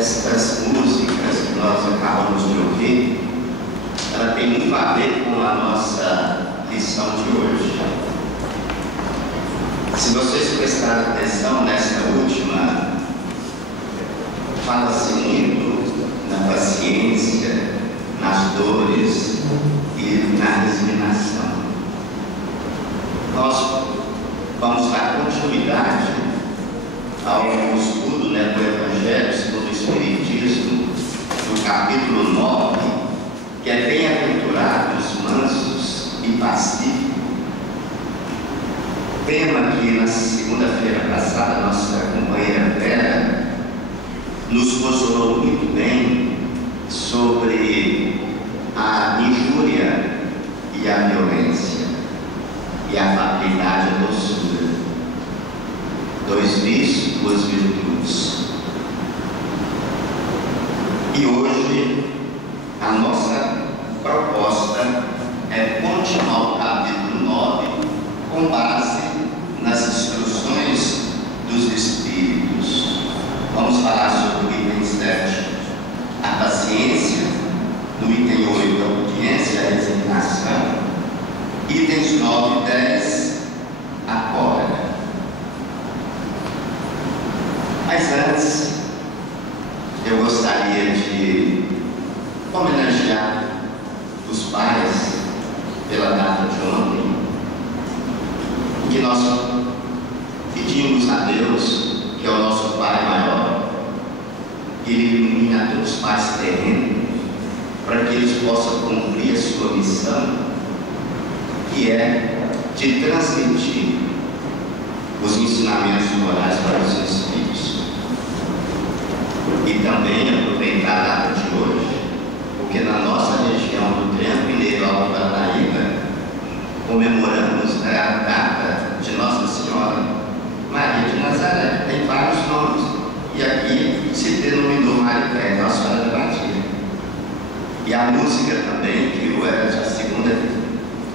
estas músicas que nós acabamos de ouvir, ela tem muito a ver com a nossa lição de hoje. Se vocês prestarem atenção nessa última, fala-se muito na paciência, nas dores e na resignação. Nós vamos dar continuidade ao estudo do Evangelho segundo o Espiritismo, no capítulo 9, que é bem-aventurados, mansos e pacíficos. Tema que na segunda-feira passada nossa companheira Vera nos consolou muito bem sobre a injúria e a violência e a afabilidade e a doçura. Dois vícios, duas virtudes. E hoje a nossa proposta é continuar o capítulo 9 com base nas instruções dos Espíritos. Vamos falar sobre o item 7, a paciência, no item 8, a obediência, a resignação, itens 9 e 10, a cólera. Mas antes, eu gostaria de homenagear os pais pela data de ontem, que nós pedimos a Deus, que é o nosso Pai maior, que Ele ilumine a todos os pais terrenos, para que eles possam cumprir a sua missão, que é de transmitir os ensinamentos morais para os seus filhos. E também aproveitar a data de hoje, porque na nossa região do Triângulo Mineiro, Alto Paranaíba, comemoramos a data de Nossa Senhora Maria de Nazaré. Tem vários nomes, e aqui se denominou Marité, Nossa Senhora de Batia. E a música também, que a segunda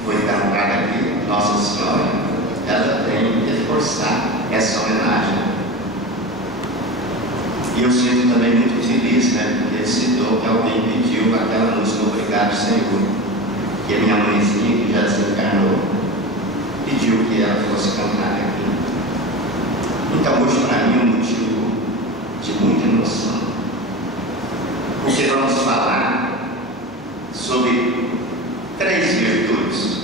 foi cantada aqui, Nossa Senhora, ela tem que reforçar essa homenagem. E eu sinto também muito feliz, porque ele citou que alguém pediu aquela música Obrigado, Senhor, que a minha mãezinha, que já desencarnou, pediu que ela fosse cantada aqui. Então hoje para mim é um motivo de muita emoção, porque vamos falar sobre 3 virtudes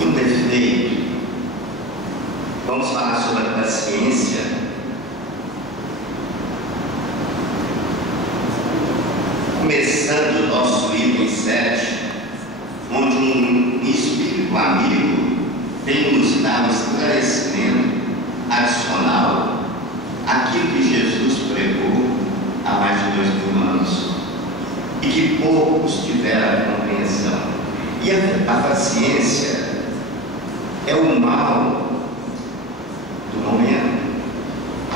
e um defeito. Vamos falar sobre a paciência, começando o nosso item 7, onde um espírito amigo vem nos dar um esclarecimento adicional àquilo que Jesus pregou há mais de 2000 anos e que poucos tiveram a compreensão. E a paciência é o mal do momento.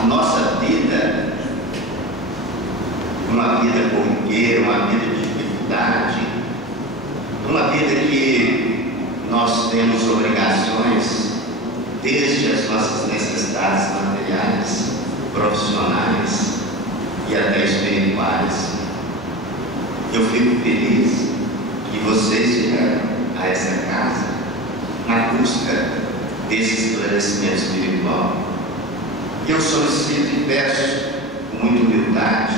A nossa vida, uma vida corriqueira, uma vida de dificuldade, uma vida que nós temos obrigações, desde as nossas necessidades materiais, profissionais e até espirituais. Eu fico feliz que vocês vieram a essa casa na busca desse esclarecimento espiritual. Eu solicito e peço com muita humildade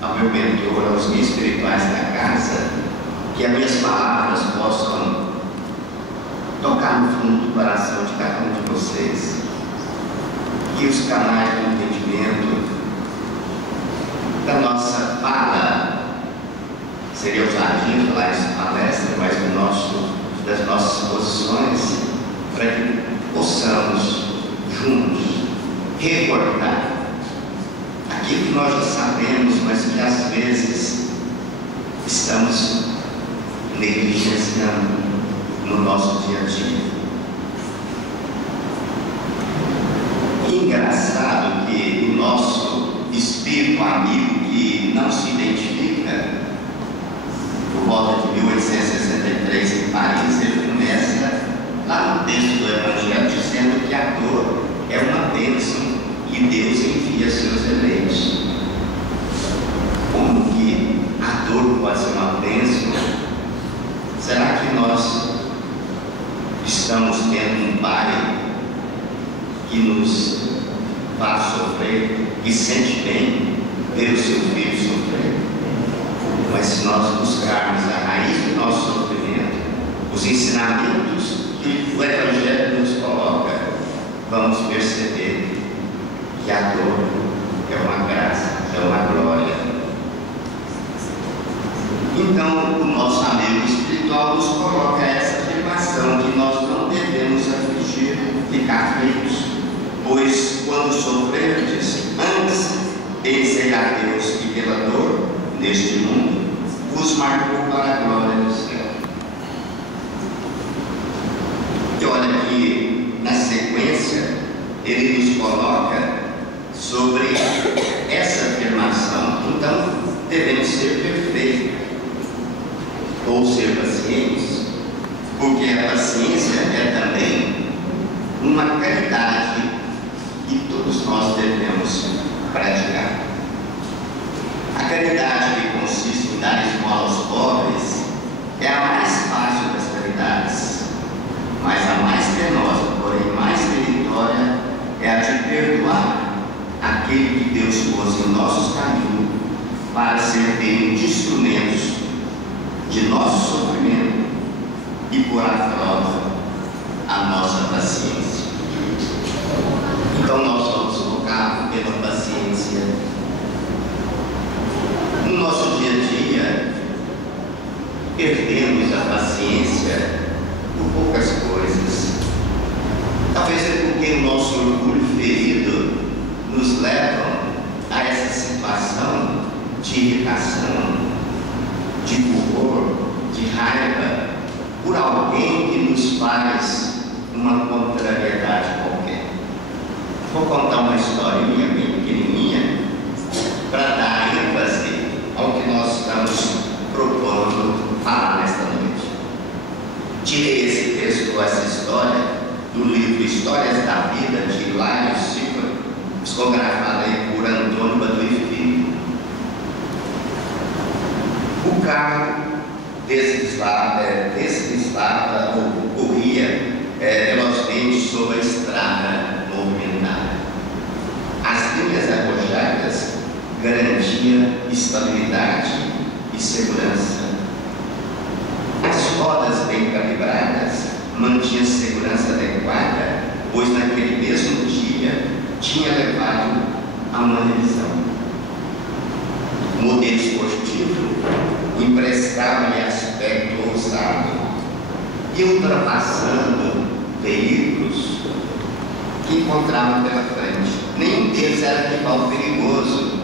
ao meu mentor, aos guias espirituais da casa, que as minhas palavras possam tocar no fundo do coração de cada um de vocês, que os canais do entendimento da nossa fala, seria ousadia falar isso em palestra, mas das nossas posições, para que possamos juntos recordar aquilo que nós já sabemos, mas que às vezes estamos negligenciando no nosso dia a dia. Engraçado que o nosso espírito amigo que não se identifica, por volta de 1863 em Paris, ele começa lá no texto do Evangelho dizendo que a dor é uma bênção que Deus envia um pai que nos faz sofrer e sente bem ver o seu filho sofrer. Mas se nós buscarmos a raiz do nosso sofrimento, os ensinamentos que o Evangelho nos coloca, vamos perceber que a dor é uma graça, é uma glória. Então, o nosso amigo espiritual nos coloca essa afirmação que nós não devemos afligir, ficar frios, pois quando sofrerdes, antes benzei a Deus que pela dor neste mundo vos marcou para a glória do céu. E olha que na sequência ele nos coloca sobre essa afirmação. Então devemos ser perfeitos ou ser pacientes, porque a paciência é também uma caridade que todos nós devemos praticar. A caridade que consiste em dar esmola aos pobres é a mais fácil das caridades, mas a mais penosa, porém mais meritória, é a de perdoar aquele que Deus pôs em nossos caminhos para servirem de instrumentos de nosso sofrimento e pôr à prova a nossa paciência. Então nós vamos focar pela paciência. No nosso dia a dia, perdemos a paciência por poucas coisas. Talvez é porque o nosso orgulho ferido nos leva a essa situação de irritação, de horror, de raiva por alguém que nos faz uma contrariedade qualquer. Vou contar uma historinha bem pequenininha para dar ênfase ao que nós estamos propondo falar nesta noite. Tirei esse texto, essa história, do livro Histórias da Vida de Hilário Silva, psicografado aí por Antônio Baduí Filho. O carro deslizava ou corria velozmente sobre a estrada movimentada. As linhas arrojadas garantiam estabilidade e segurança. As rodas bem calibradas mantinham segurança adequada, pois naquele mesmo dia tinha levado a uma revisão. O modelo esportivo emprestava-lhe aspecto ousado e ultrapassando veículos que encontrava pela frente. Nenhum deles era rival perigoso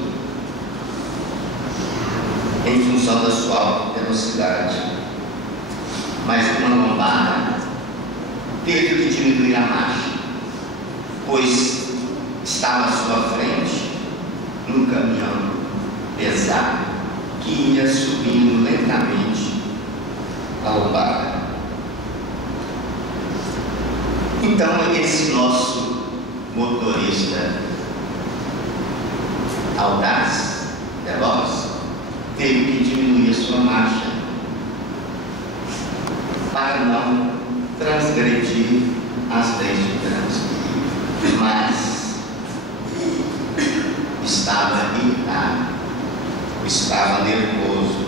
em função da sua alta velocidade. Mas uma lombada teve que diminuir a marcha, pois estava à sua frente um caminhão pesado que ia subindo lentamente a lombada. Então esse nosso motorista audaz, veloz, teve que diminuir a sua marcha para não transgredir as leis de trânsito, mas estava irritado, estava nervoso,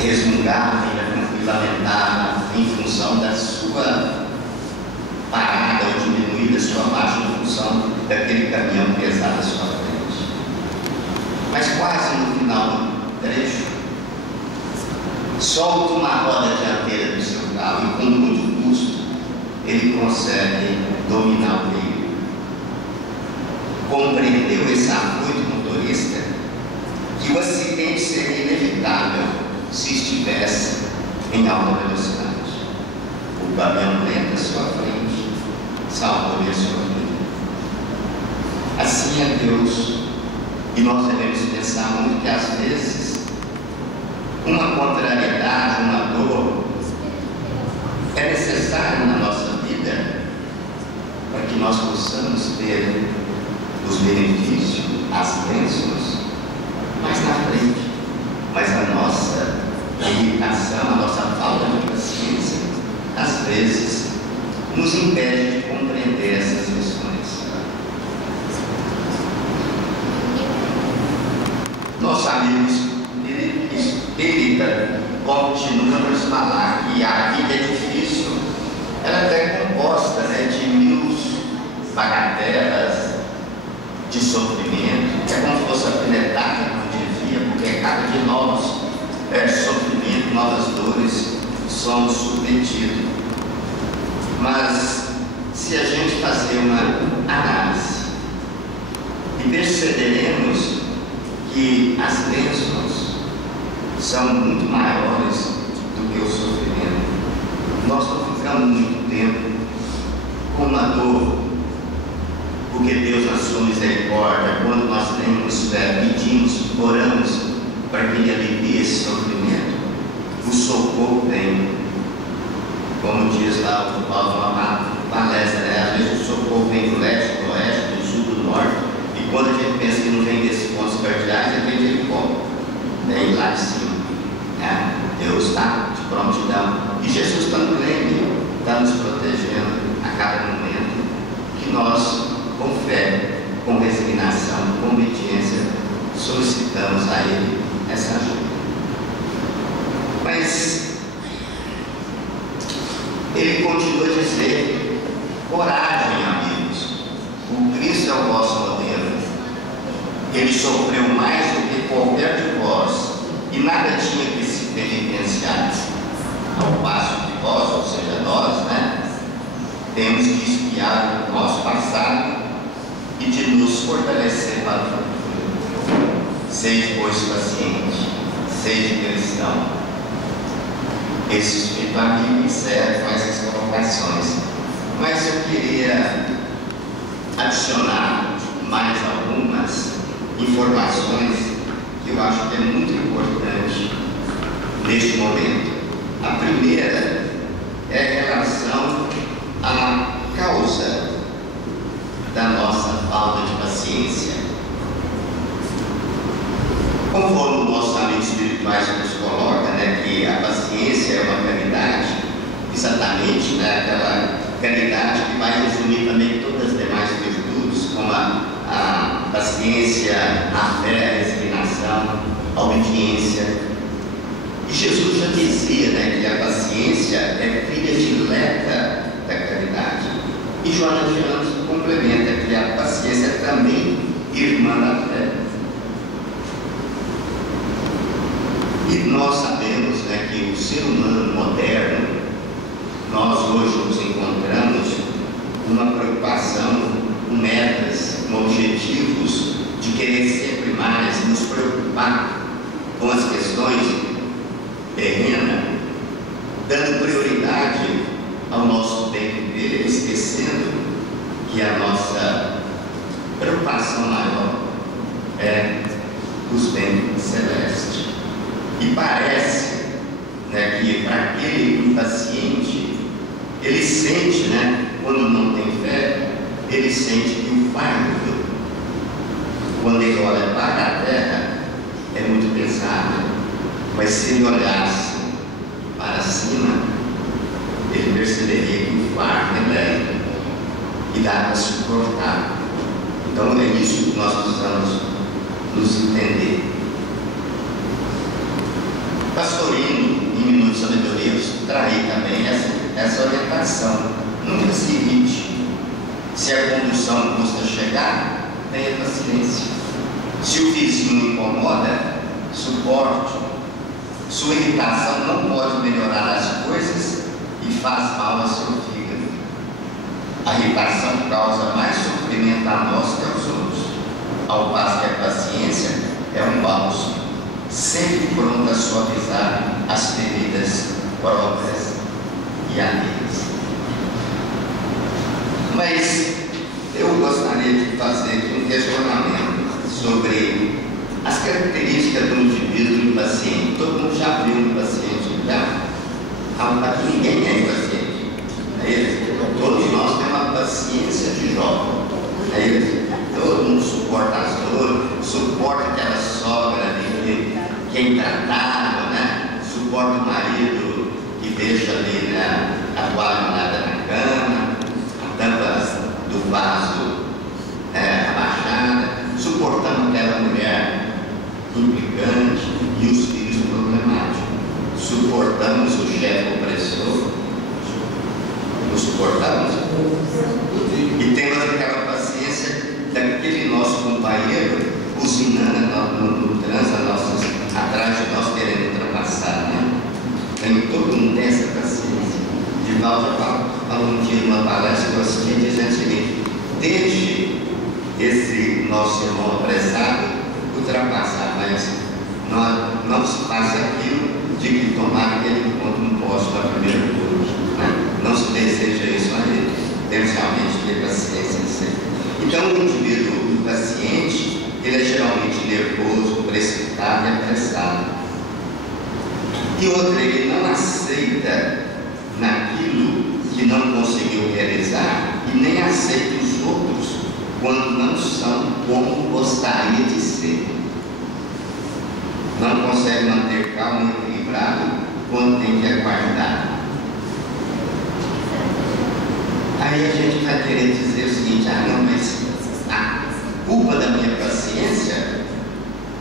resmungava e lamentava em função da sua parada ou diminuir a sua marcha em função daquele caminhão pesado à sua frente. Mas quase no final do trecho, solta uma roda dianteira do seu carro e com muito custo ele consegue dominar o veículo. Compreendeu esse afoito motorista que o acidente seria inevitável se estivesse em alta velocidade. O caminhão lento à sua frente salvou-lhe a sua vida. Assim é Deus, e nós devemos pensar muito que às vezes uma contrariedade, uma dor é necessária na nossa vida para que nós possamos ter os benefícios, as bênçãos mais na frente. Mas a nossa irritação, a nossa falta de paciência, às vezes, nos impede de compreender essas questões. Nosso amigo espírita continua a nos falar que a vida é difícil. Ela até é composta, de mil bagatelas de sofrimento. É como se fosse alfinetada, como dizia, porque cada de novos sofrimentos, novas dores somos submetidos. Mas se a gente fazer uma análise e perceberemos que as bênçãos são muito maiores do que o sofrimento, nós não ficamos muito tempo com uma dor, porque Deus, na sua misericórdia, quando nós temos pedimos, oramos para que Ele alivie esse sofrimento, o socorro vem. Como diz lá o Paulo numa palestra, às vezes o socorro vem do leste, do oeste, do sul, do norte, e quando a gente pensa que não vem desses pontos cardeais, ele vem de fora, vem lá de cima. Deus está de prontidão, e Jesus também está nos protegendo a cada momento que nós, com fé, com resignação, com obediência, solicitamos a Ele essa ajuda. Mas Ele continua a dizer: coragem, amigos, o Cristo é o vosso modelo. Ele sofreu mais do que qualquer de vós e nada tinha que se penitenciar. Ao passo que vós, ou seja, nós, temos que espiar o nosso passado e de nos fortalecer para o futuro. Seja, pois, paciente, seja cristão. Esse espírito amigo encerra com essas colocações. Mas eu queria adicionar mais algumas informações que eu acho que é muito importante neste momento. A primeira é em relação à causa da nossa falta de paciência. Conforme o nosso amigo espiritual nos coloca, que a paciência é uma caridade, exatamente, aquela caridade que vai resumir também todas as demais virtudes, como a paciência, a fé, a resignação, a obediência. E Jesus já dizia, que a paciência é filha dileta da caridade. E Joana de Anjos complementa que a paciência é também irmã da fé. E nós sabemos, que o ser humano moderno, nós hoje nos encontramos uma preocupação, com metas, com objetivos de querer sempre mais, nos preocupar com as questões terrenas, dando prioridade ao nosso bem viver, esquecendo que a nossa preocupação maior é os bens celestes. E parece que para aquele impaciente, ele sente, quando não tem fé, ele sente que o fardo, quando ele olha para a terra, é muito pesado. Mas se ele olhasse para cima, ele perceberia que o fardo é leve e dá para suportar. Então é isso que nós precisamos nos entender. Pastorino, em Minutos de Sabedoria, eu traí também essa orientação. Nunca se irrite. Se a condução custa chegar, tenha paciência. Se o vizinho incomoda, suporte. Sua irritação não pode melhorar as coisas e faz mal ao seu fígado. A irritação causa mais sofrimento a nós que aos outros, ao passo que a paciência é um bálsamo, sempre pronto a suavizar as feridas próprias e alheias. Mas eu gostaria de fazer aqui um questionamento sobre as características do indivíduo impaciente. Todo mundo já viu um impaciente, já? Aqui ninguém é impaciente, não é isso? Todos nós temos uma paciência de Jó, não é isso? Todo mundo suporta as dores, suporta aquela sogra ali, que é intratável, suporta o marido que deixa ali a toalha molhada na cama, a tampa do vaso abaixada, suportamos aquela mulher implicante e os filhos problemáticos, suportamos o chefe opressor, nos suportamos e temos aquela paciência daquele nosso companheiro buzinando no trânsito atrás de nós querendo ultrapassar, né? Tem todo mundo tem essa paciência. Divaldo falou um dia numa palestra que eu assisti dizendo o seguinte: deixe esse nosso irmão apressado ultrapassar, mas não se faça aquilo de que tomar que ele encontre um posto na primeira curva, né? Não se deseja isso a ele. Temos realmente ter paciência em ser. Então, o indivíduo paciente, ele é geralmente nervoso, precipitado e apressado. E outro, ele não aceita naquilo que não conseguiu realizar e nem aceita os outros quando não são como gostaria de ser. Não consegue manter calmo e equilibrado quando tem que aguardar. Aí a gente vai querer dizer o seguinte: ah, não, mas a culpa da minha paciência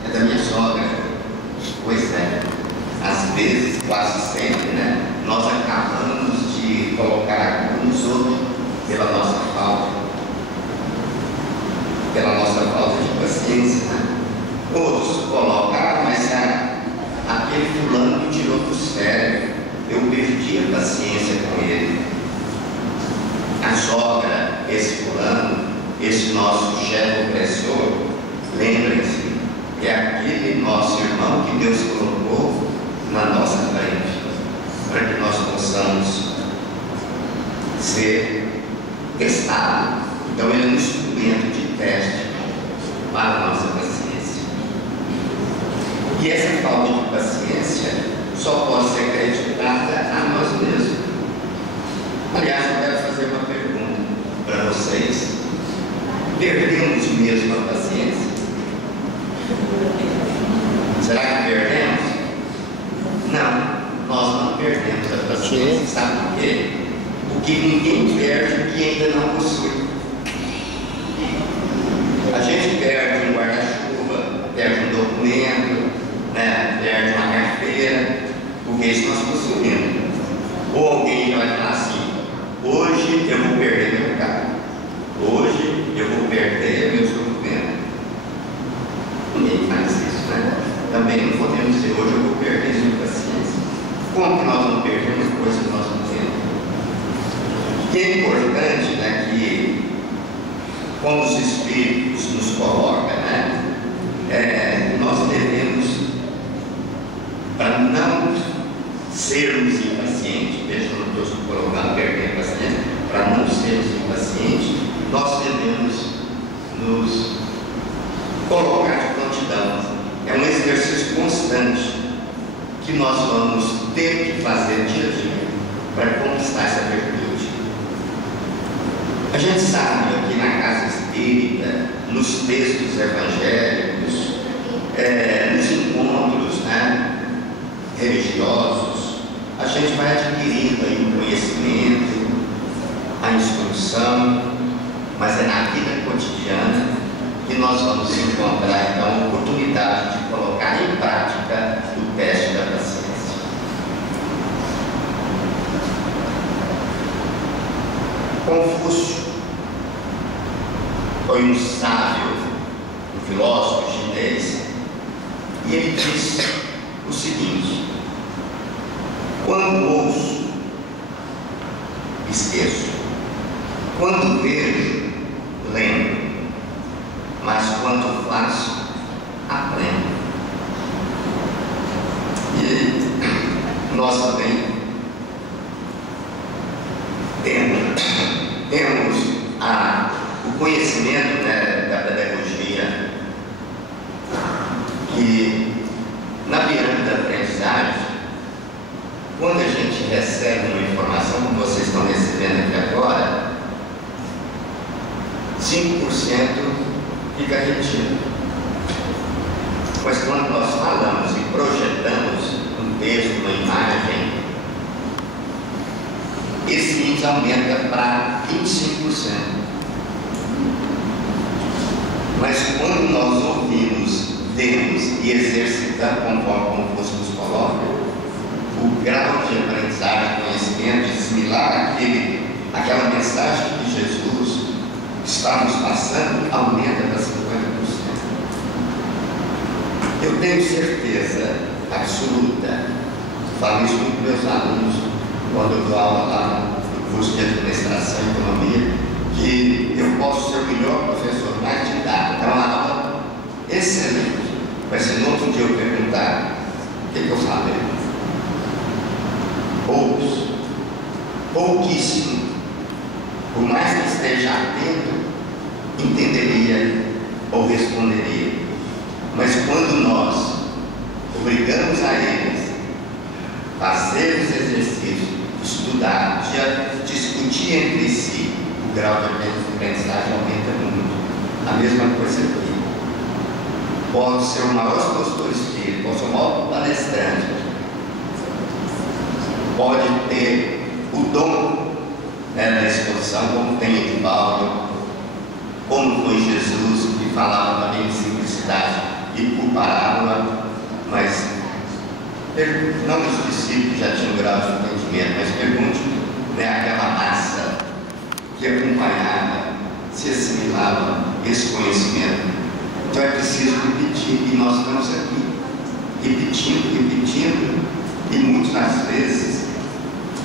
é da minha sogra. Pois é, às vezes, quase sempre, né, nós acabamos de colocar a culpa nos outros pela nossa falta de paciência, né? Outros colocam, mas aquele fulano me tirou do sério, eu perdi a paciência com ele. A sogra, esse fulano, esse nosso chefe opressor, lembrem-se, é aquele nosso irmão que Deus colocou na nossa frente, para que nós possamos ser testados. Então, ele é um instrumento de teste para a nossa paciência. E essa falta de paciência só pode ser acreditada a nós mesmos. Aliás, eu quero fazer uma pergunta para vocês: perdemos mesmo a paciência? Será que perdemos? Não, nós não perdemos a paciência. Sabe por quê? Porque ninguém perde o que ainda não possui. A gente perde um guarda-chuva, perde um documento, né? Perde uma carteira, porque isso nós possuímos. Ou alguém vai falar assim: hoje eu vou perder meu carro, hoje eu vou perder meus documentos. Ninguém faz isso, né? Também não podemos dizer: hoje eu vou perder minha paciência. Como que nós não perdemos coisas que nós não temos? E é importante, né, que quando os Espíritos nos colocam, né, nós devemos, para não sermos impacientes, veja, eu não estou colocando perder a paciência, para não sermos impacientes, nós devemos nos colocar de prontidão. É um exercício constante que nós vamos ter que fazer dia a dia para conquistar essa virtude. A gente sabe aqui na casa espírita, nos textos evangélicos, nos encontros, né, religiosos, a gente vai adquirindo aí o conhecimento, a instrução, mas é na vida cotidiana que nós vamos encontrar então a oportunidade de colocar em prática o teste da paciência. Confúcio foi um sábio, um filósofo chinês, e ele disse o seguinte: quando ouço, esqueço; quando vejo, lembro; mas quando faço, aprendo. E nós também temos o conhecimento, né, da pedagogia, que na pirâmide da aprendizagem, quando a gente recebe uma informação, como vocês estão recebendo aqui agora, 5% fica retido. Mas quando nós falamos e projetamos um texto, uma imagem, esse índice aumenta para 25%. Mas quando nós ouvimos, vemos e exercitamos conforme o curso nos coloca, o grau de aprendizagem, conhecimento, de assimilar aquela mensagem que Jesus está nos passando, aumenta para 50%. Eu tenho certeza absoluta, falo isso com meus alunos, quando eu dou aula lá no curso de administração e economia, que eu posso ser o melhor professor na atividade. É uma aula excelente. Mas se no outro dia eu perguntar, o que eu falei? Pouquíssimo. Por mais que esteja atento, entenderia ou responderia. Mas quando nós obrigamos a eles a fazer os exercícios, estudar, discutir entre si, o grau de aprendizagem aumenta muito. A mesma coisa aqui. Pode ser o maior expositor espírita, pode ser o maior palestrante, pode ter o dom da exposição, como tem Edivaldo, como foi Jesus, que falava também de simplicidade e por parábola, mas não os discípulos já tinham grau de entendimento, mas pergunte aquela massa que acompanhava, se assimilava esse conhecimento. Então é preciso repetir, e nós estamos aqui, repetindo, e muitas vezes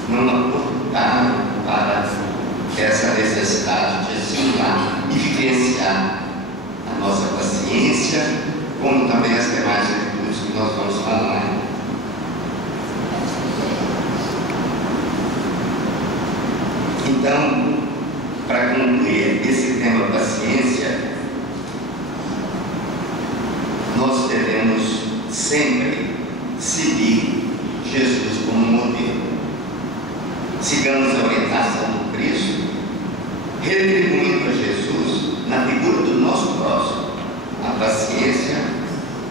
não aportaram para essa necessidade de assimilar e vivenciar a nossa paciência, como também as demais virtudes que nós vamos falar. Então, para concluir esse tema paciência, nós devemos sempre seguir Jesus como modelo. Sigamos a orientação do Cristo, retribuindo a Jesus na figura do nosso próximo a paciência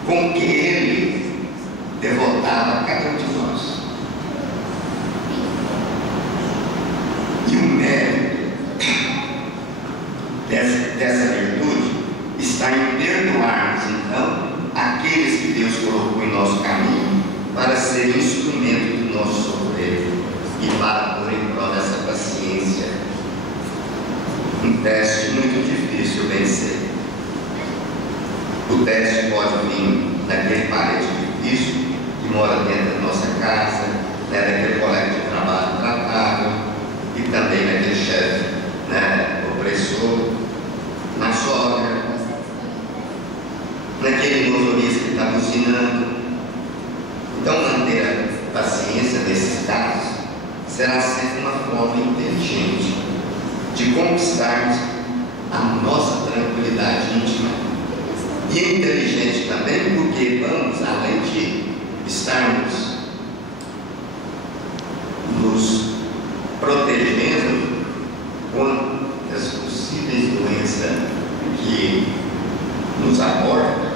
com que Ele devotava a cada um de nós. E o mérito dessa virtude está em perdoarmos, então, aqueles que Deus colocou em nosso caminho para ser instrumento do nosso sofrer e para pôr em prol dessa paciência. Um teste muito difícil vencer. O teste pode vir daquele parente difícil que mora dentro da nossa casa, daquele colega de trabalho tratável e também daquele chefe opressor, na sogra, naquele motorista que está buzinando. Então, manter a paciência nesses casos será sempre uma forma inteligente de conquistarmos a nossa tranquilidade íntima. E inteligente também porque vamos, além de estarmos nos protegendo contra as possíveis doenças que nos abordam,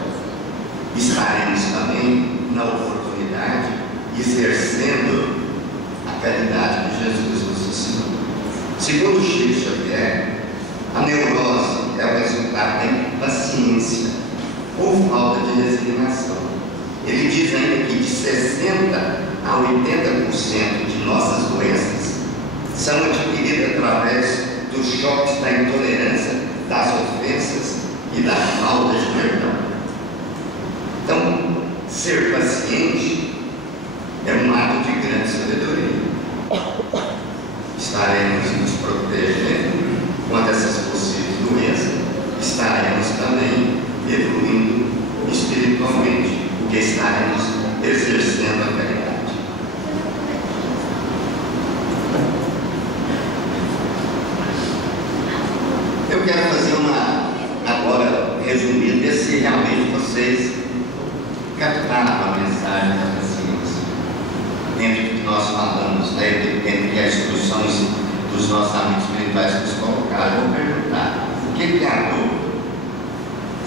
estaremos também na oportunidade exercendo a caridade que Jesus nos ensinou. Segundo Chico Xavier, a neurose é o resultado da impaciência ou falta de resignação. Ele diz ainda que de 60% a 80% de nossas doenças são adquiridas através dos choques da intolerância, das ofensas e da falta de perdão. Então, ser paciente é um ato de grande sabedoria. Estaremos nos protegendo contra essas possíveis doenças, estaremos também evoluindo espiritualmente, porque estaremos exercendo a caridade. Eu quero fazer agora, resumindo, ver se realmente vocês captaram a mensagem da paciência. Dentro do que nós falamos, dentro que as instruções dos nossos amigos espirituais nos colocaram, eu vou perguntar: o que é a dor?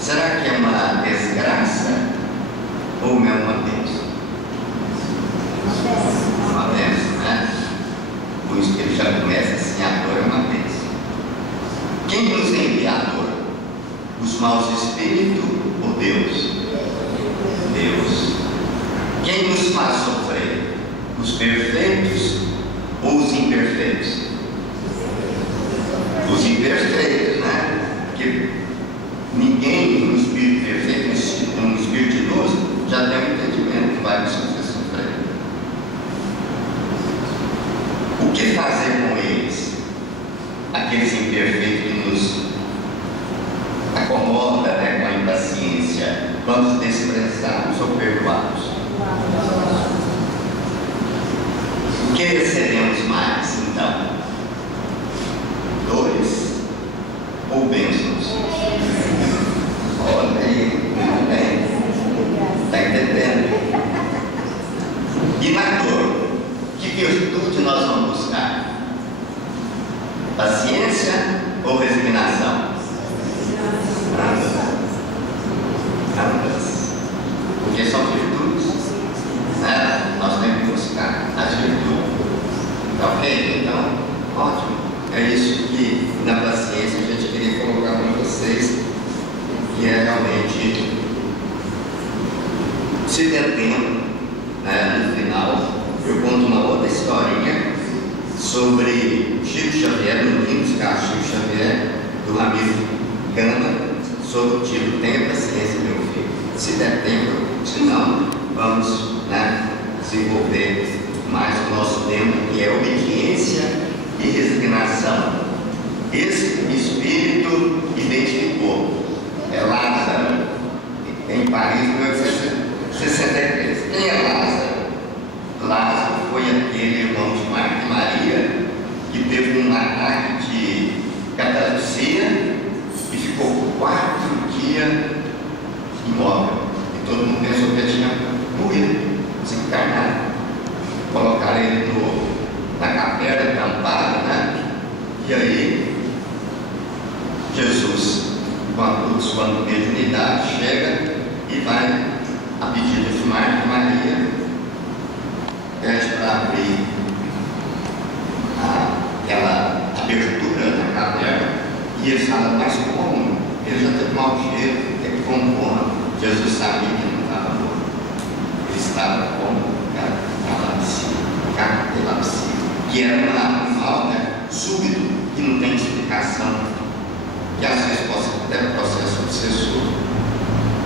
Será que é uma desgraça ou é uma bênção? Uma bênção, né? Por isso que ele já começa assim: a dor é uma bênção. Quem nos envia a dor? Os maus espíritos ou Deus? Deus. Quem nos faz sofrer? Os perfeitos ou os imperfeitos? Os imperfeitos, né? Porque ninguém no espírito perfeito, no espírito de luz, já tem um entendimento que vai nos fazer sofrer. O que fazer com eles? Aqueles imperfeitos que nos acomoda, né, com a impaciência, quando desprezamos ou perdoamos. O que recebemos mais, então? Dores ou bênçãos? Olha aí, muito bem. Está entendendo? E na dor, que virtude nós vamos buscar? Paciência ou resignação? Ambas. Porque são virtudes, né? Nós temos que buscar as virtudes. Tá ok? Então, ótimo. É isso que na paciência a gente queria colocar para vocês, que é realmente, se der tempo, né, no final, eu conto uma outra historinha sobre Chico Xavier, no Livro Carlos Chico Xavier, do Ramiro Gama, sobre o título Tenha Paciência, meu filho. Se der tempo, se não, vamos, né, desenvolver mais o nosso tema, que é obediência e resignação. Esse espírito identificou, é Lázaro, em Paris, em 1863. Quem é Lázaro? Lázaro foi aquele irmão de Marta e Maria que teve um ataque de catalepsia e ficou 4 dias imóvel. E todo mundo pensou que ele tinha morrido, desencarnado. Colocaram ele na capela, tampado, né? E aí, Jesus, com a sua mediunidade, chega e vai, a pedido de Marta e Maria, pede para abrir aquela abertura da capela. E eles falam: mas como? Ele já teve mau cheiro, ele como? Jesus sabia que ele não estava morto. Ele estava como catalepsia, que era uma falta súbita, que não tem explicação, que às vezes pode ser até processo obsessor,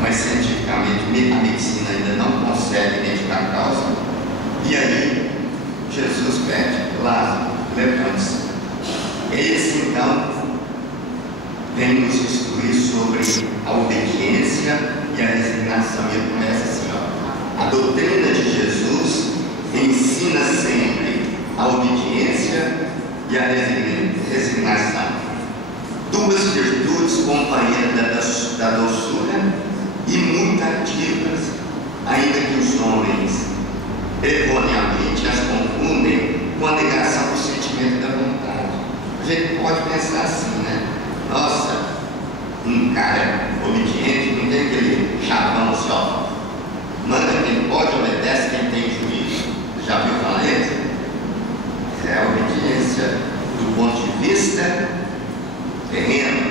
mas cientificamente a medicina ainda não consegue identificar a causa. E aí Jesus pede: Lázaro, levante-se. Esse então vem nos instruir sobre a obediência e a resignação. E ele começa assim: ó, a doutrina de Jesus ensina sempre a obediência e a resignação, duas virtudes companheiras da doçura e muito ativas, ainda que os homens erroneamente as confundem com a negação do sentimento da vontade. A gente pode pensar assim, né? Nossa, um cara obediente não tem aquele chavão assim, ó, manda quem pode, obedece quem tem juízo. Já viu falar isso? É a obediência do ponto de vista terreno,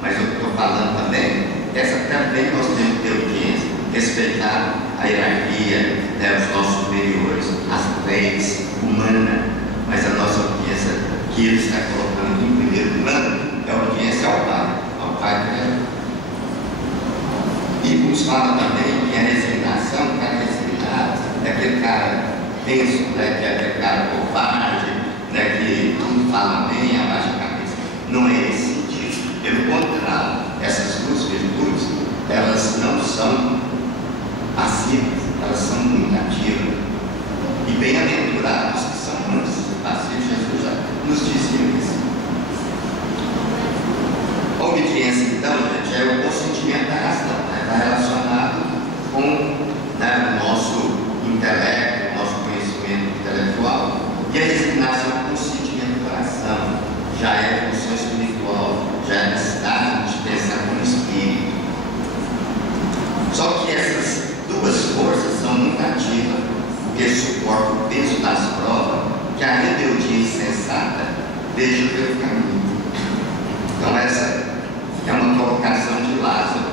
mas eu estou falando também, essa também nós temos que ter obediência, respeitar a hierarquia, né, os nossos superiores, as leis humanas, mas a nossa obediência que ele está colocando aqui em primeiro plano é a obediência ao Pai dela. E nos fala também que a resignação, o cara resignado, é aquele cara tenso, né, que é aquele cara covarde, né, que não fala bem, abaixa a cabeça. Não é esse sentido. Pelo contrário, essas duas virtudes, elas não são passivas, elas são muito ativas. E bem-aventurados que são passivos, Jesus já nos dizia isso. A obediência, então, gente, é o consentimento da razão, né? Está relacionado com, né, o nosso intelecto, o nosso conhecimento intelectual. E a resignação é o consentimento do coração, já é função espiritual, já é necessidade de pensar como espírito. Só que essas duas forças são muito ativas, porque suportam o peso das provas que porque a rebeldia insensata deixa o teu caminho. Então essa é uma colocação de Lázaro.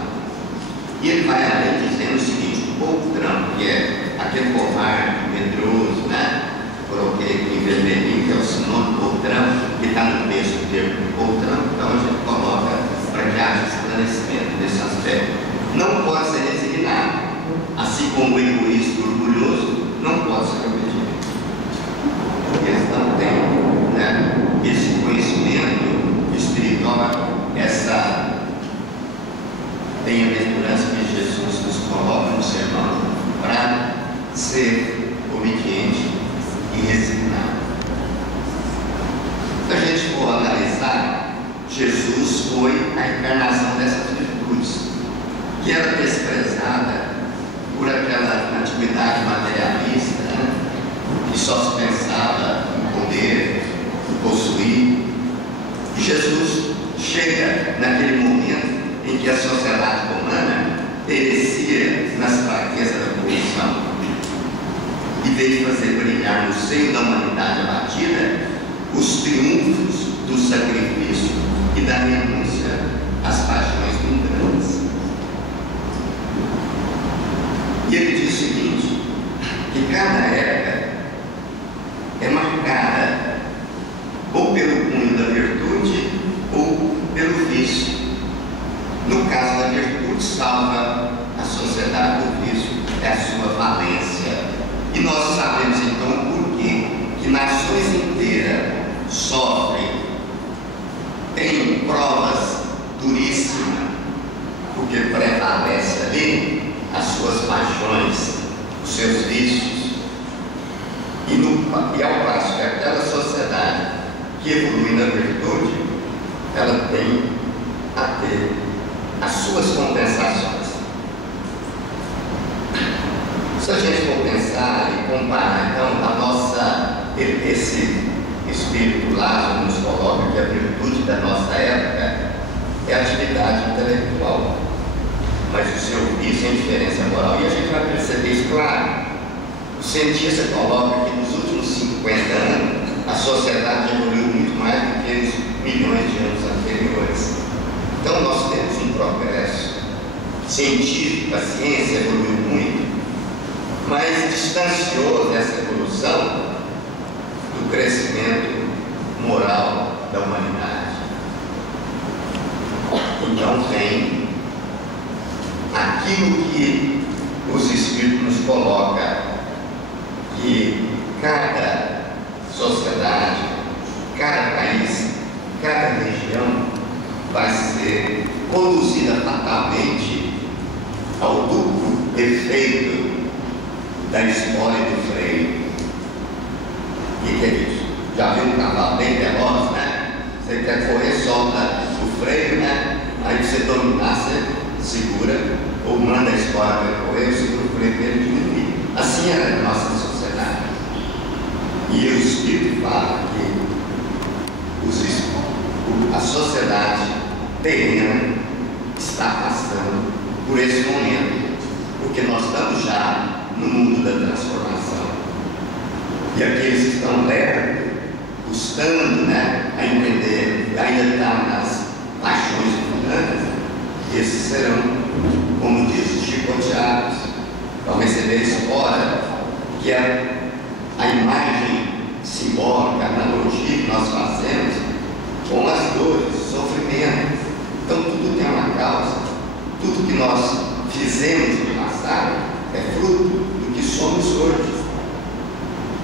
E ele vai além dizendo o seguinte: o poltrão, que é aquele covarde, medroso, né? Coloquei aqui em vermelhinho, que é o sinônimo poltrão, que está no texto do termo poltrão, então a gente coloca para que haja esclarecimento desse aspecto. Não pode ser resignado, assim como o egoísta e orgulhoso não pode ser obediente. Eles não têm, né, esse conhecimento espiritual, tem a lembrança que Jesus nos coloca no sermão para ser obediente e resignado. Se a gente for analisar, Jesus foi a encarnação dessas virtudes, que era desprezada por aquela antiguidade materialista, né? Que só se pensava em poder, em possuir. E Jesus chega naquele momento em que a sociedade romana perecia nas fraquezas da corrupção e veio fazer brilhar no seio da humanidade abatida os triunfos do sacrifício e da renúncia às paixões mundanas. E ele diz o seguinte, que cada época é marcada ou pelo cunho da virtude ou pelo vício. No caso da virtude, salva a sociedade do vício, é a sua valência. E nós sabemos então por quê que nações inteiras sofrem, têm provas duríssimas, porque prevalece ali as suas paixões, os seus vícios. E ao passo que aquela sociedade que evolui na virtude, ela tem a ter as suas compensações. Se a gente for pensar e comparar, então, esse espírito Lázaro nos coloca que a virtude da nossa época é a atividade intelectual, mas o seu vício é a indiferença moral. E a gente vai perceber isso, claro. O cientista coloca que nos últimos 50 anos a sociedade evoluiu muito mais do que nos milhões de anos anteriores. Então nós temos um progresso científico, a ciência evoluiu muito, mas distanciou dessa evolução do crescimento moral da humanidade. Então tem aquilo que os Espíritos nos colocam, que cada sociedade, cada país, cada região vai ser conduzida fatalmente ao duplo efeito da espora e do freio. O que é isso? Já viu um cavalo bem veloz, né? Você quer correr, solta o freio, né? Aí você dominar, você segura, ou manda a espora para correr, ou segura o freio para ele diminuir. Assim é a nossa sociedade. E o Espírito fala que a sociedade terrena está passando por esse momento, porque nós estamos já no mundo da transformação. E aqueles que estão lerdos, custando, né, a entender, ainda estão nas paixões mundanas, esses serão, como diz, chicoteados, vão receber espora, que é a imagem simbólica, a analogia que nós fazemos com as dores, sofrimento. Então tudo tem uma causa, tudo que nós fizemos no passado é fruto do que somos hoje.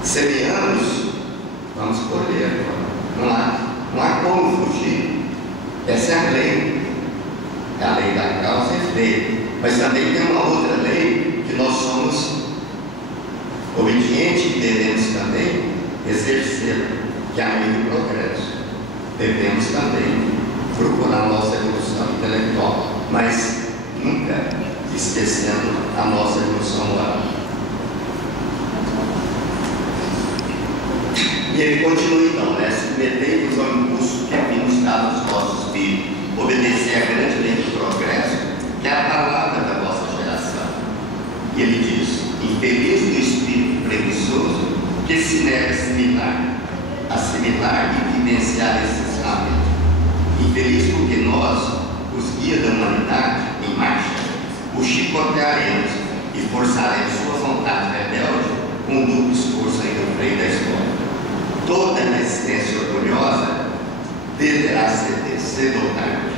Semeamos, vamos colher, não há como fugir. Essa é a lei, é a lei da causa e efeito. Mas também tem uma outra lei, que nós somos obedientes e devemos também exercer, que é a lei do progresso. Devemos também procurar a nossa evolução intelectual, mas nunca esquecendo a nossa evolução moral. E ele continua então, né? Submetei-vos ao impulso que é nos dado aos vossos espíritos, obedecer à grande lei do progresso, que é a palavra da vossa geração. E ele diz: infeliz do espírito preguiçoso que se nega a se imitar. Feliz porque nós, os guias da humanidade em marcha, o chicotearemos e forçaremos sua vontade rebelde com o duplo esforço aí no freio da escola. Toda resistência orgulhosa deverá ceder, cedo ou tarde.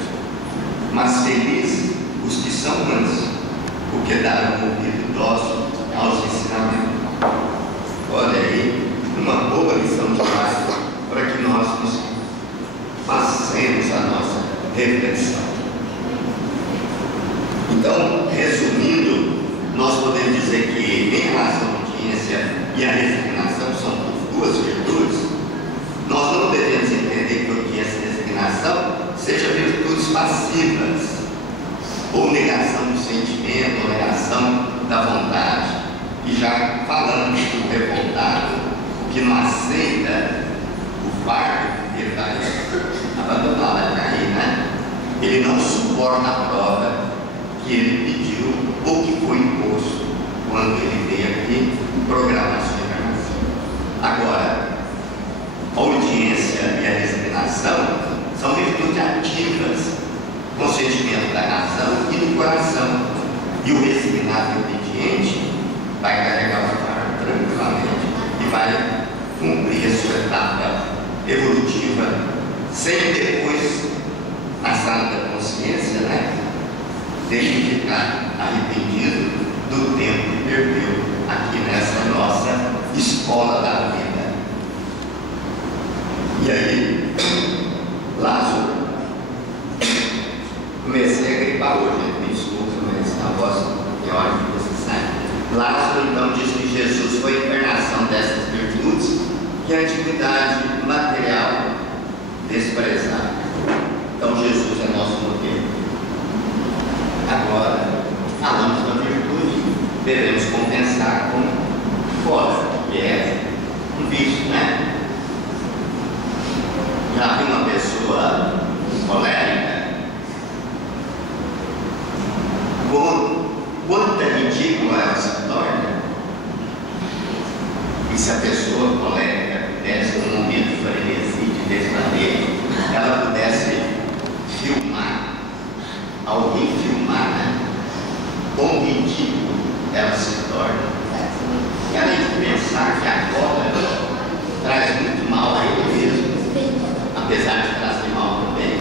Mas felizes os que são mansos, porque darão ouvido dócil aos ensinamentos. Olha aí, uma boa lição de base para que nós nos façamos a nossa reflexão. Então, resumindo, nós podemos dizer que em relação à audiência e à resignação são duas virtudes. Nós não devemos entender que audiência e resignação sejam virtudes passivas, ou negação do sentimento, ou negação da vontade. E já falamos do revoltado, que não aceita o fardo, ele vai abandonar, vai cair, né? Ele não suporta a prova que ele pediu ou que foi imposto quando ele veio aqui programar sua encarnação. Agora, a audiência e a resignação são virtudes ativas, com o sentimento da razão e do coração. E o resignado e obediente vai carregar o fardo tranquilamente e vai cumprir a sua etapa evolutiva, sem depois, na sala da consciência, né, deixe de ficar arrependido do tempo que perdeu aqui nessa nossa escola da vida. E aí, Lázaro, comecei a gripar hoje, me desculpa, mas a voz é hora que você sabe. Lázaro então diz que Jesus foi a encarnação dessas virtudes que a atividade material desprezada. Então Jesus é nosso modelo. Agora, falamos da virtude, devemos compensar com fora, que é um vício, né? Já vi uma pessoa colérica, quanta ridícula ela se torna. E se a pessoa colérica pudesse, num momento de frenesia, de desvaneio, ela pudesse filmar, alguém filmar, né? Quão ridículo ela se torna. E além de pensar que a cólera traz muito mal a ele mesmo, apesar de trazer mal também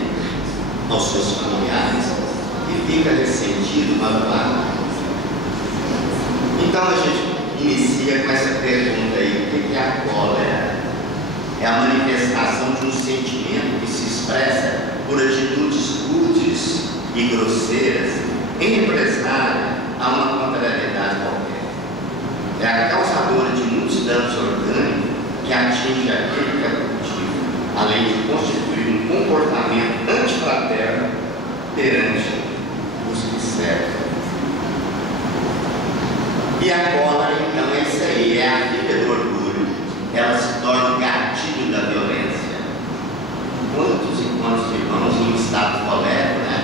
aos seus familiares, e fica ressentido, magoado. Então a gente inicia com essa pergunta aí: o que é a cólera? É a manifestação de um sentimento que se expressa por atitudes rudes e grosseiras em represália a uma contrariedade qualquer. É a causadora de muitos danos orgânicos que atinge aquele que a cultiva, além de constituir um comportamento antifraterno perante os que servem. E a cólera, então, é isso aí, é a filha do orgulho. Ela se torna o gatilho da violência. Quantos e quantos irmãos em estado colérico, né?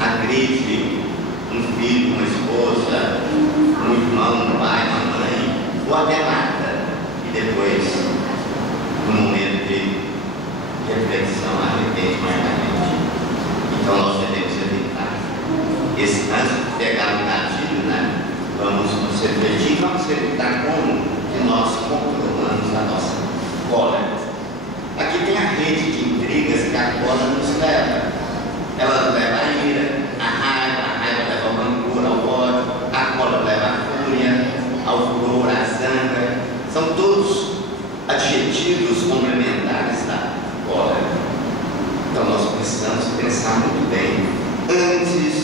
Agride um filho, uma esposa, um irmão, um pai, uma mãe, ou até mata. E depois, no momento de reflexão, arrepende amargamente. Então nós devemos evitar. Antes de pegar no gatilho, né? Vamos nos refletir, vamos evitar como que nós controlamos a nossa cólera. Aqui tem a rede de intrigas que a cólera nos leva. Ela leva à ira, à raiva leva ao rancor, ao ódio, a cólera leva à fúria, ao furor, à zanga. São todos adjetivos complementares da cólera. Então nós precisamos pensar muito bem antes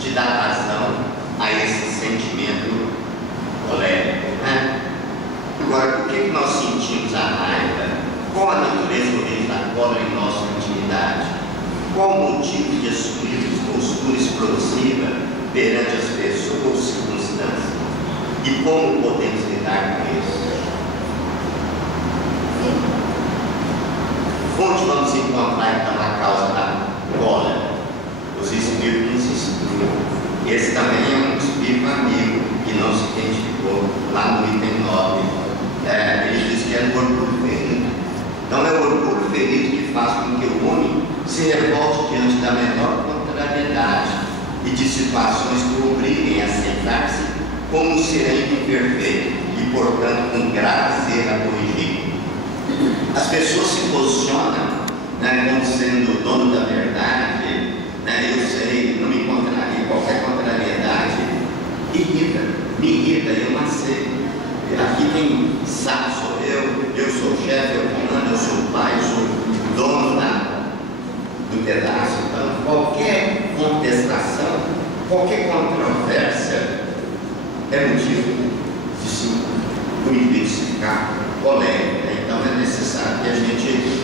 de dar razão a esse sentimento colérico, né? Agora, por que nós sentimos a raiva? Qual a natureza origem da cólera em nossa intimidade? Qual o motivo de assumirmos postura explosiva perante as pessoas ou circunstâncias? E como podemos lidar com isso? Onde vamos encontrar então a causa da cólera? Os espíritos nos instruem. Esse também é um espírito amigo que não se identificou lá no item 9. Ele diz que é o orgulho ferido. Então é o orgulho ferido que faz com que o homem se se revolte diante da menor contrariedade e de situações que o obriguem a aceitar-se como um ser imperfeito e, portanto, com graves erros a corrigir. As pessoas se posicionam, né, como sendo o dono da verdade, né, eu sei, não me contraria, qualquer contrariedade me irrita, eu não aceito. Aqui quem sabe sou eu sou o chefe, eu comando, eu sou o pai, eu sou o dono do pedaço. Então, qualquer contestação, qualquer controvérsia é motivo de se ficar polêmica. Então é necessário que a gente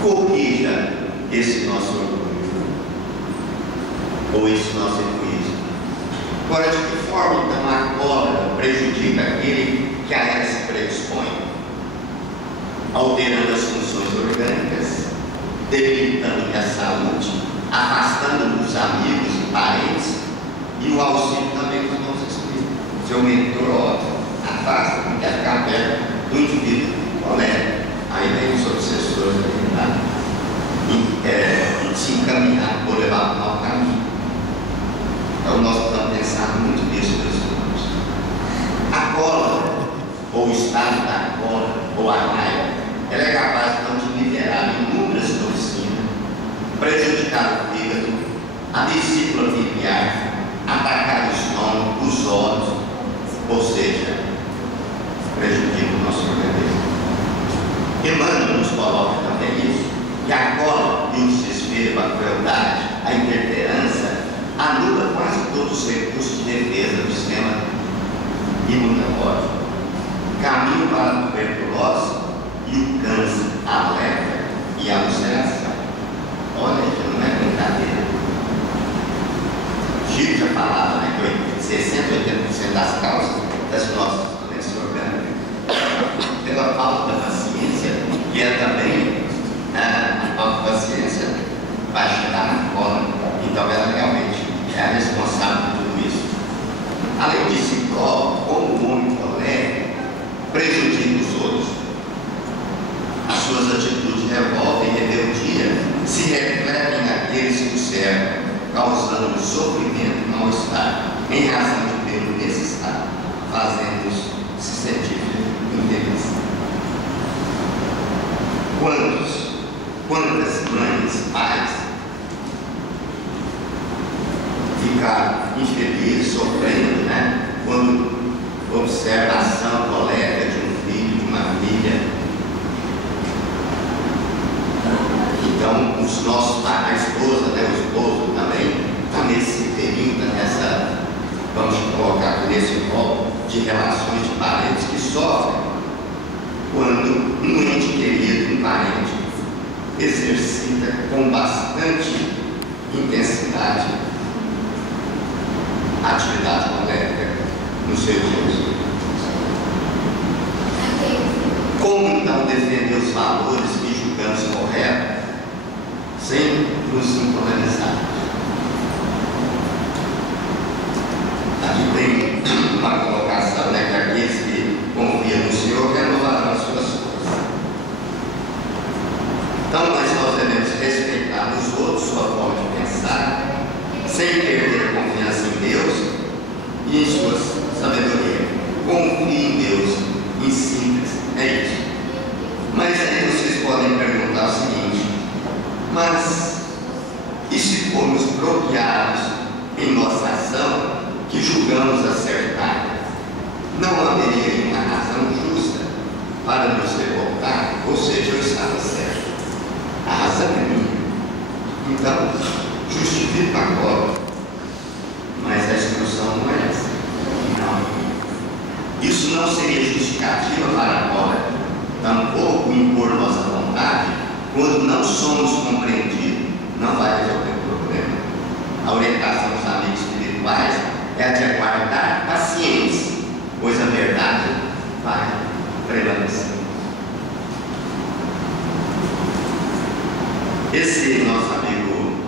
corrija esse nosso orgulho ou esse nosso egoísmo. Agora, de que forma então a cólera prejudica aquele que a ela se predispõe? Alterando as funções orgânicas, debilitando-lhe a saúde, afastando os amigos e parentes, e o auxílio também dos nossos espíritos. Seu mentor, ó, afasta, não quer ficar perto do indivíduo colérico. Aí vem os obsessores da verdade e se encaminhar por levar para o mau caminho. Então nós precisamos pensar muito nisso, meus irmãos. A cólera, ou o estado da cólera, ou a raiva, ela é capaz de liberar inúmeras toxinas, prejudicar o fígado, a vesícula biliar, atacar o estômago, os olhos, ou seja, prejudica o nosso organismo. Emmanuel nos coloca também isso, que a cólera e o desespero, a crueldade, a intemperança anula quase todos os recursos de defesa do sistema imunológico, caminho para a tuberculose e o câncer, a lepra e a ulceração. Olha, não é brincadeira. Chico já falava, né, que 60% a 80% das causas das nossas doenças orgânicas, pela falta da paciência, que é também a falta de paciência, vai chegar na cólera. Então ela realmente é a responsável por tudo isso. Além de si próprio, como o homem colérico prejudica os outros, as suas atitudes de revolta e rebeldia se refletem naqueles que o servem, causando sofrimento e mal-estar, em razão de pelo nesse estado, fazendo-os se sentir infelizes. Quantas mães, pais ficaram infelizes, sofrendo, né, quando observa a ação colérica de um filho, de uma filha. Então, os nossos pais, a esposa, né, o esposo também, está nesse período, nessa, vamos colocar nesse rol de relações de parentes que sofrem quando um ente querido, um parente, exercita com bastante intensidade a atividade colérica no seu dia. Como então defender os valores que julgamos corretos sem nos sincronizar? Aqui tem uma colocação, né, que aqueles que confiam no Senhor renovarão as suas forças. Então nós devemos respeitar os outros, sua forma de pensar, sem perder a confiança em Deus e em sua sabedoria. Confie em Deus, em simples, é isso. Mas aí vocês podem perguntar o seguinte: mas e se formos bloqueados em nossa ação que julgamos acertar? Não haveria uma razão justa para nos revoltar? Ou seja, eu estava certo, a razão é minha. Então, justifico agora, mas a instrução não é essa. Não. Isso não seria justificativa para a cólera, tampouco impor nossa vontade quando não somos compreendidos. Não vai resolver o problema. A orientação dos amigos espirituais é a de aguardar paciência, pois a verdade vai prevalecer. Esse nosso amigo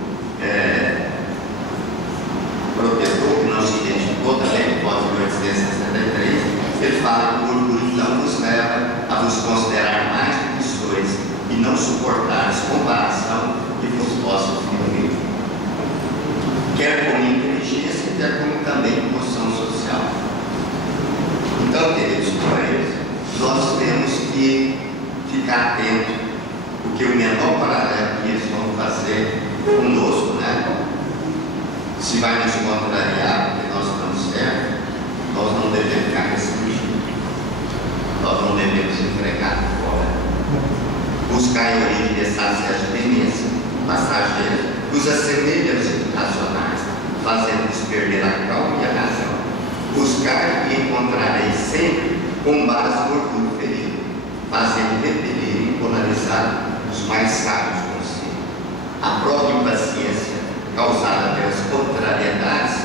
protetor, que não se identificou também, no Código de 1863, ele fala que o orgulho não vos leva a vos considerar mais do que sois e não suportar a comparação e se vai nos contrariar porque nós estamos certos, nós não devemos ficar restringidos, nós não devemos entregar fora. Buscar a origem dessa experiência passageira, os assemelhos racionais, fazendo-nos perder a calma e a razão. Buscar e encontrareis sempre com base no orgulho ferido, fazendo repelir e polarizar os mais sábios conselhos. A própria impaciência causada pelas contrariedades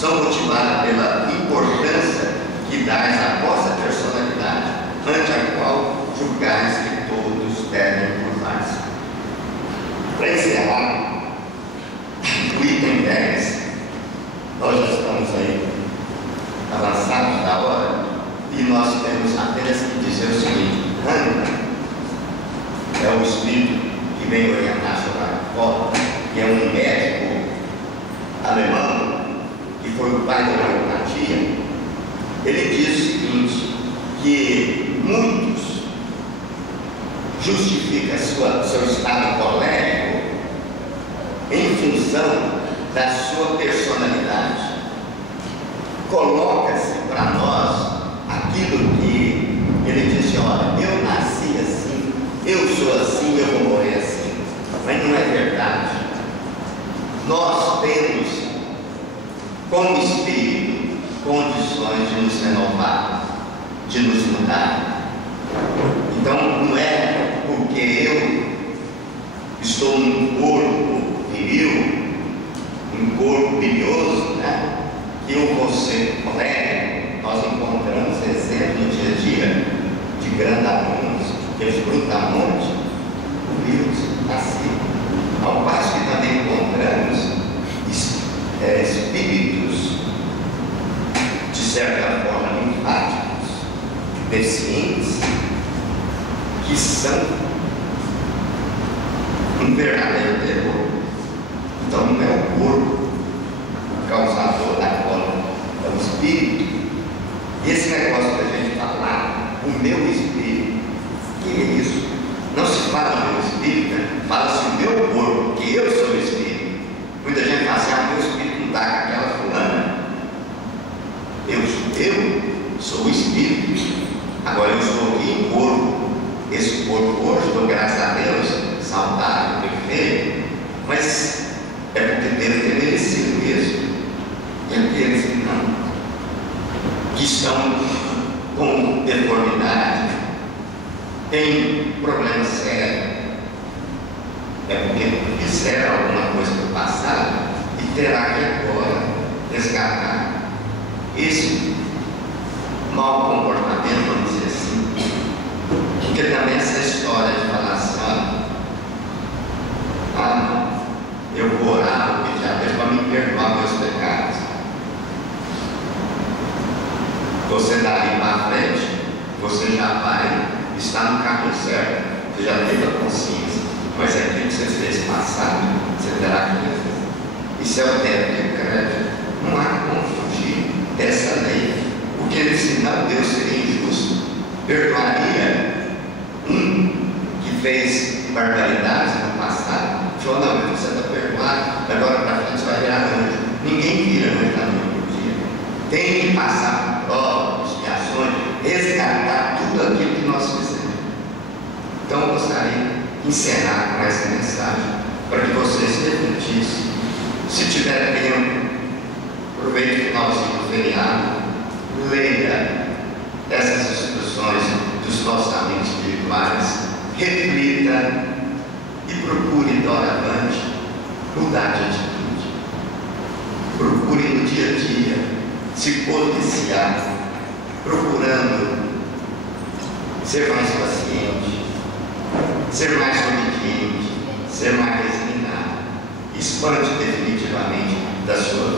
são motivadas pela importância que dais à vossa personalidade, ante a qual julgais que todos devem curvar-se. Para encerrar, o item 10, nós já estamos aí avançados da hora e nós temos apenas que dizer o seguinte: Hahnemann é o espírito que vem orientar sobre a reforma, que é um médico alemão, que foi o pai da homeopatia. Ele diz o seguinte, que muitos justificam seu estado colérico em função da sua personalidade. Coloca-se para nós aquilo que ele disse: olha, eu nasci assim, eu sou assim, eu vou morrer assim. Mas não é verdade. Nós temos, como espírito, condições de nos renovar, de nos mudar. Então, não é porque eu estou num corpo viril, um corpo bilioso, né, que eu vou ser colérico. Nós encontramos exemplos no dia a dia de grandes alunos, que os brutamontes, humildes, assim. Ao passo que também encontramos espíritos, de certa forma, linfáticos, deficientes, que são um verdadeiro terror. Então não é o corpo o causador da cólera, é o espírito. E esse negócio que a gente fala, o meu espírito, que é isso? Não se fala do meu espírito, né? Fala-se o meu corpo, que eu sou o espírito. Muita gente fala assim: meu espírito não está com aquela fulana. Eu sou o espírito. Agora eu estou aqui em corpo. Esse corpo hoje, dou graças a Deus, saudável, perfeito, mas é porque Deus tem merecido mesmo. E aqueles que não, que estão com deformidade, têm problema sério, é porque fizeram alguma coisa no passado e terá que agora resgatar esse mau comportamento, vamos dizer assim. Porque também essa história de falar assim: eu vou orar, vou pedir a Deus para me perdoar meus pecados. Você dali para frente, você já vai estar no caminho certo, você já teve a consciência, mas aquilo que você fez passado, você terá que refazer. Isso é o débito e o crédito. Não há como fugir dessa lei, porque senão Deus seria injusto. Perdoaria um que fez barbaridades no passado, falou: não, você está perdoado, agora para frente você vai virar anjo. Ninguém vira anjo na noite do dia. Tem que passar por provas, expiações, resgatar tudo aquilo que nós fizemos. Então eu gostaria de encerrar com essa mensagem, para que vocês refletissem. Se tiver tempo, aproveite o finalzinho do feriado, leia essas instruções dos nossos amigos espirituais, reflita e procure, doravante, mudar de atitude. Procure no dia a dia se policiar, procurando ser mais paciente, ser mais obediente, ser mais resignado. Expande definitivamente da sua